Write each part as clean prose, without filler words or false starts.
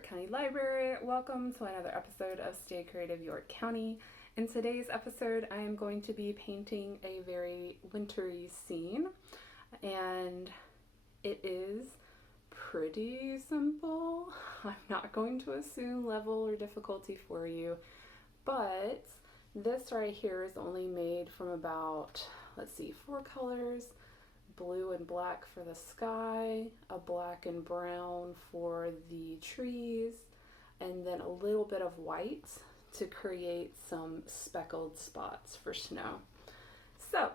York County Library. Welcome to another episode of Stay Creative York County. In today's episode, I am going to be painting a very wintry scene, and it is pretty simple. I'm not going to assume level or difficulty for you, but this right here is only made from about, 4 colors. Blue and black for the sky, a black and brown for the trees, and then a little bit of white to create some speckled spots for snow. So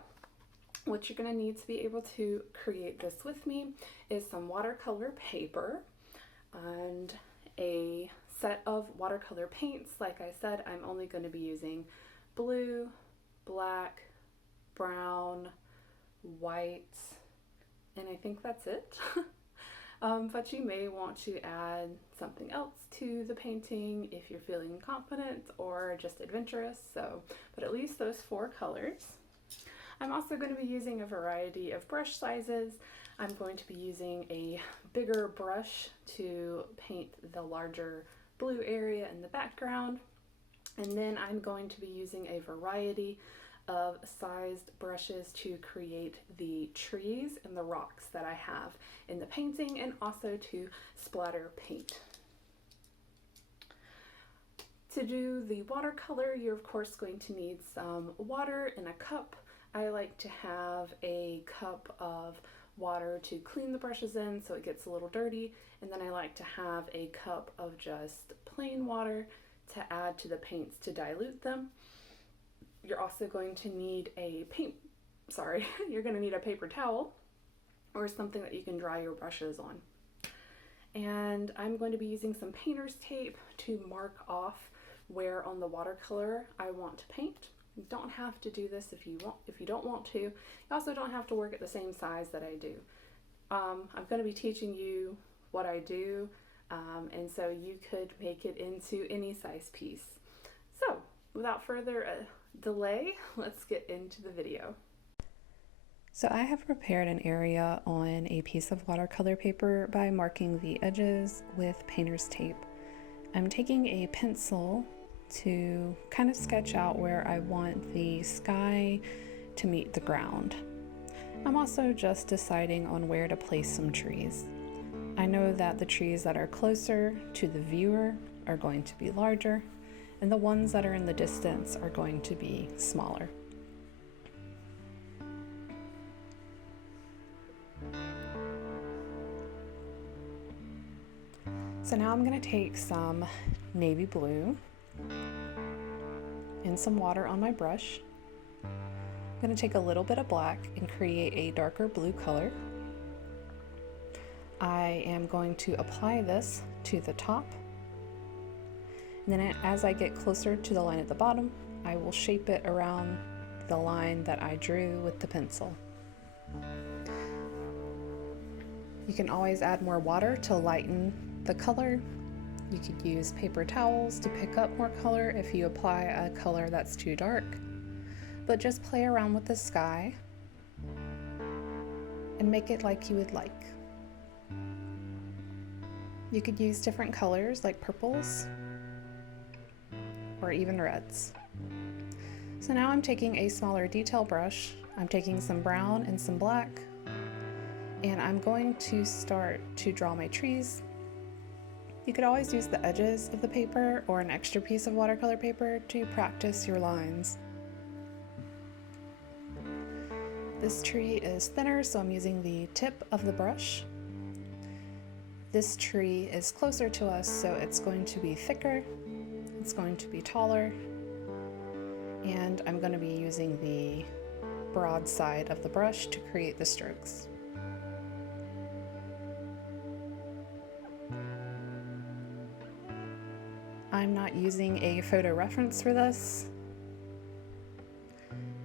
what you're going to need to be able to create this with me is some watercolor paper and a set of watercolor paints. Like I said, I'm only going to be using blue, black, brown, white, and I think that's it. But you may want to add something else to the painting if you're feeling confident or just adventurous. But at least those 4 colors. I'm also going to be using a variety of brush sizes. I'm going to be using a bigger brush to paint the larger blue area in the background. And then I'm going to be using a variety of sized brushes to create the trees and the rocks that I have in the painting, and also to splatter paint. To do the watercolor, you're of course going to need some water in a cup. I like to have a cup of water to clean the brushes in so it gets a little dirty, and then I like to have a cup of just plain water to add to the paints to dilute them. You're also going to need you're going to need a paper towel or something that you can dry your brushes on. And I'm going to be using some painter's tape to mark off where on the watercolor I want to paint. You don't have to do this if you don't want to. You also don't have to work at the same size that I do. I'm going to be teaching you what I do, and so you could make it into any size piece. So without further delay, let's get into the video. So I have prepared an area on a piece of watercolor paper by marking the edges with painter's tape. I'm taking a pencil to kind of sketch out where I want the sky to meet the ground. I'm also just deciding on where to place some trees. I know that the trees that are closer to the viewer are going to be larger, and the ones that are in the distance are going to be smaller. So now I'm going to take some navy blue and some water on my brush. I'm going to take a little bit of black and create a darker blue color. I am going to apply this to the top. And then as I get closer to the line at the bottom, I will shape it around the line that I drew with the pencil. You can always add more water to lighten the color. You could use paper towels to pick up more color if you apply a color that's too dark. But just play around with the sky and make it like you would like. You could use different colors like purples, or even reds. So now I'm taking a smaller detail brush. I'm taking some brown and some black, and I'm going to start to draw my trees. You could always use the edges of the paper or an extra piece of watercolor paper to practice your lines. This tree is thinner, so I'm using the tip of the brush. This tree is closer to us, so it's going to be thicker. It's going to be taller, and I'm going to be using the broad side of the brush to create the strokes. I'm not using a photo reference for this.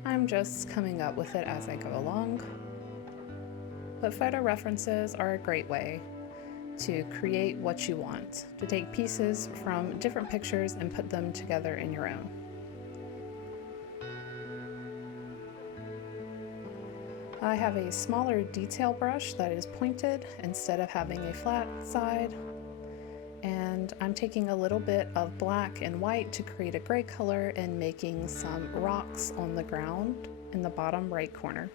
I'm just coming up with it as I go along. But photo references are a great way to create what you want, to take pieces from different pictures and put them together in your own. I have a smaller detail brush that is pointed instead of having a flat side, And I'm taking a little bit of black and white to create a gray color and making some rocks on the ground in the bottom right corner.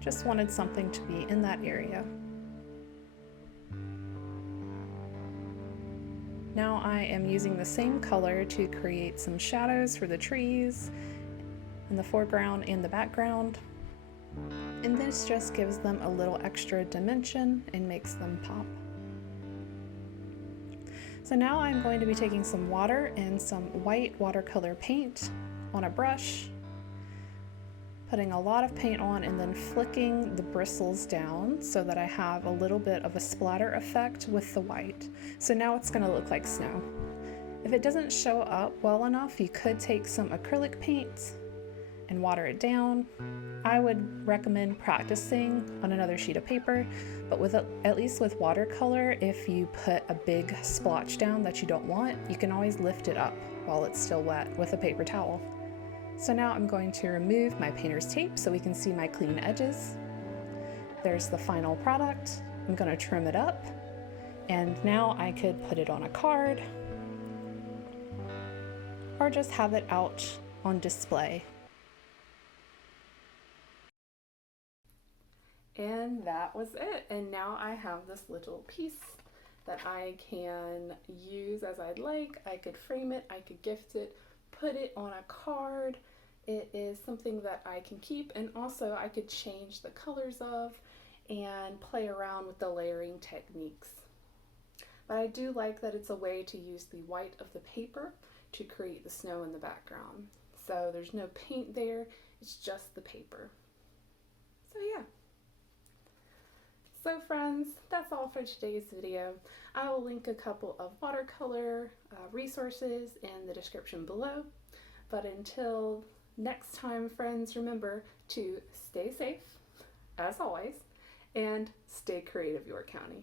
Just wanted something to be in that area. Now I am using the same color to create some shadows for the trees in the foreground and the background. And this just gives them a little extra dimension and makes them pop. So now I'm going to be taking some water and some white watercolor paint on a brush, putting a lot of paint on and then flicking the bristles down so that I have a little bit of a splatter effect with the white. So now it's going to look like snow. If it doesn't show up well enough, you could take some acrylic paint and water it down. I would recommend practicing on another sheet of paper, but at least with watercolor, if you put a big splotch down that you don't want, you can always lift it up while it's still wet with a paper towel. So now I'm going to remove my painter's tape so we can see my clean edges. There's the final product. I'm going to trim it up, and now I could put it on a card or just have it out on display. And that was it. And now I have this little piece that I can use as I'd like. I could frame it, I could gift it, put it on a card. It is something that I can keep, and also I could change the colors of and play around with the layering techniques. But I do like that it's a way to use the white of the paper to create the snow in the background. So there's no paint there, it's just the paper. So yeah. So friends, that's all for today's video. I will link a couple of watercolor resources in the description below. But until next time, friends, remember to stay safe, as always, and stay creative, York County.